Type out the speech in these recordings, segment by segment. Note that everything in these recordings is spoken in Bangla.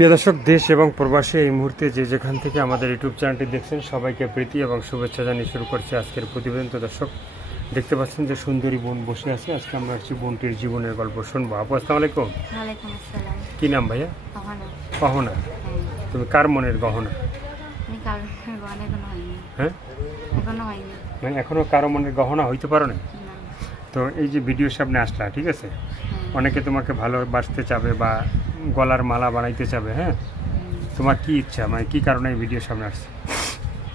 প্রিয় দর্শক, দেশ এবং প্রবাসে এই মুহূর্তে যে যেখান থেকে আমাদের ইউটিউব চ্যানেলটি দেখছেন সবাইকে প্রীতি এবং শুভেচ্ছা জানিয়ে শুরু করছি আজকের প্রতিবেদন। তো দর্শক, দেখতে পাচ্ছেন যে সুন্দরী বোন বসে আছে। আজকে আমরা আসছি বোনটির জীবনের গল্প শুনবো। আপু, আসসালামু আলাইকুম। ওয়ালাইকুম আসসালাম। কি নাম ভাইয়া? অহনা। অহনা। হ্যাঁ। তুমি কার মনের গহনা? আমি কারোর গহনা এখনো হয়নি। হ্যাঁ, এখনো হয়নি। মানে এখনো কারো মনের গহনা হইতে পারো না? না। তো এই যে ভিডিওর সামনে আসলা, ঠিক আছে, হ্যাঁ। অনেকে তোমাকে ভালোবাসতে চাবে বা গলার মালা বানাইতে চাবে। হ্যাঁ, তোমার কি ইচ্ছা, মানে কি কারণে এই ভিডিওর সামনে আসছে?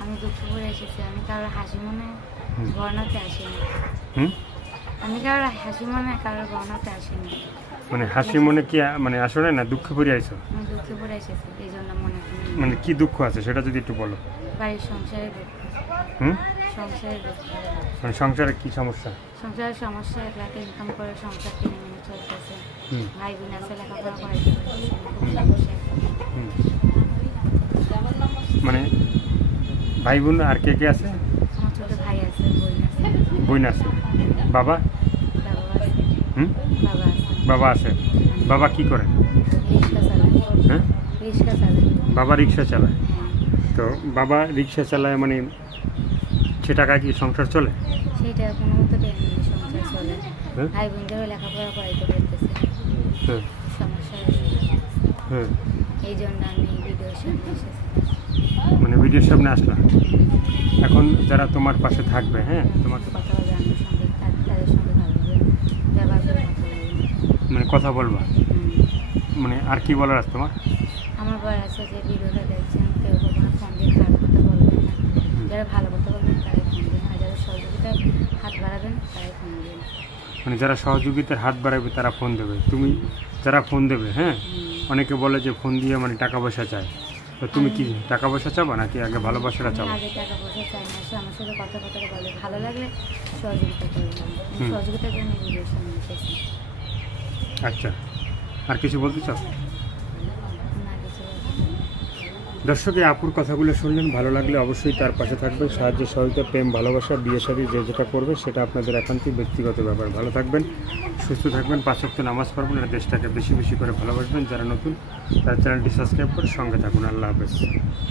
আমি দুঃখপুরে এসেছি। আমি কারোর হাসি মনে গহনাতে আসিনি। হুম, আমি কারোর হাসি মনে কারোর গহনাতে আসিনি। মানে হাসি মনে কি মানে আসলে না দুঃখে পড়ে আইছো? আমি দুঃখপুরে এসেছি, এই জন্য মনে করি। মানে কি দুঃখ আছে সেটা যদি একটু বলো। বাড়ির সংসারের দুঃখ। হুম, সংসারের দুঃখ। মানে সংসারে কি সমস্যা? সংসারের সমস্যা, এক লাখ ইনকাম করে সংসার কিনে নিয়ে চলতেছে। হুম, ভাই বোন আছে, লেখাপড়া করাইতে পারতেছে না। খুব সমস্যা। হুম। মানে ভাই বোন আর কে কে আছে? আমার ছোট ভাই আছে, বোন আছে, বোন আছে। বাবা? বাবা আছে। হুম, বাবা আছে। বাবা আছে। বাবা কি করেন? রিক্সা চালায়। হ্যাঁ, রিক্সা চালায়। বাবা রিক্সা চালায়। হ্যাঁ। তো বাবা রিক্সা চালায়, মানে সে টাকায় কি সংসার চলে? সেইটা কোনো মতো টেনে সংসার চলে। হ্যাঁ, ভাই বোনদেরও লেখাপড়া করাইতে পারতেছে না। হ্যাঁ, সমস্যা হ্যাঁ। এই জন্য আমি ভিডিওর সামনে এসেছি। মানে ভিডিওর সামনে আসলাম। এখন যারা তোমার পাশে থাকবে, হ্যাঁ, তোমাকে কথা বলবে আমার সঙ্গে, তাদের সঙ্গে ভালোভাবে ব্যবহার করে কথা বলবে। মানে কথা বলবা। হুম। মানে আর কি বলার আছে তোমার? আমার বয় আছে যে ভিডিওটা দেখছেন, কেউ কখনো ফোন দিয়ে খারাপ কথা বলবেন না। যারা ভালো কথা বলবেন তারাই ফোন দেবেন, আর যারা সহযোগিতায় হাত বাড়াবেন তারাই ফোন দেবেন। মানে যারা সহযোগিতার হাত বাড়াবে তারা ফোন দেবে। তুমি যারা ফোন দেবে, হ্যাঁ, অনেকে বলে যে ফোন দিয়ে মানে টাকা পয়সা চায়। তো তুমি কি টাকা পয়সা চাবা নাকি আগে ভালোবাসাটা চাও? আগে টাকা পয়সা চাই না, সে আমার সাথে কথা বলে ভালো লাগলে সহযোগিতা করবেন। সহযোগিতার জন্য ভিডিওর সামনে এসেছি। আচ্ছা, আর কিছু বলতে চাও? না, কিছু বলতে চাই না। দর্শক, এই আপুর কথাগুলো শুনলেন, ভালো লাগলে অবশ্যই তার পাশে থাকবেন। সাহায্য, সহযোগিতা, প্রেম, ভালোবাসা, বিয়ে শাদী যে যেটা করবে সেটা আপনাদের একান্তই ব্যক্তিগত ব্যাপার। ভালো থাকবেন, সুস্থ থাকবেন, 5 ওয়াক্ত নামাজ পড়বেন আর দেশটাকে বেশি বেশি করে ভালোবাসবেন। যারা নতুন তারা চ্যানেলটি সাবস্ক্রাইব করে সঙ্গে থাকুন। আল্লাহ হাফেজ।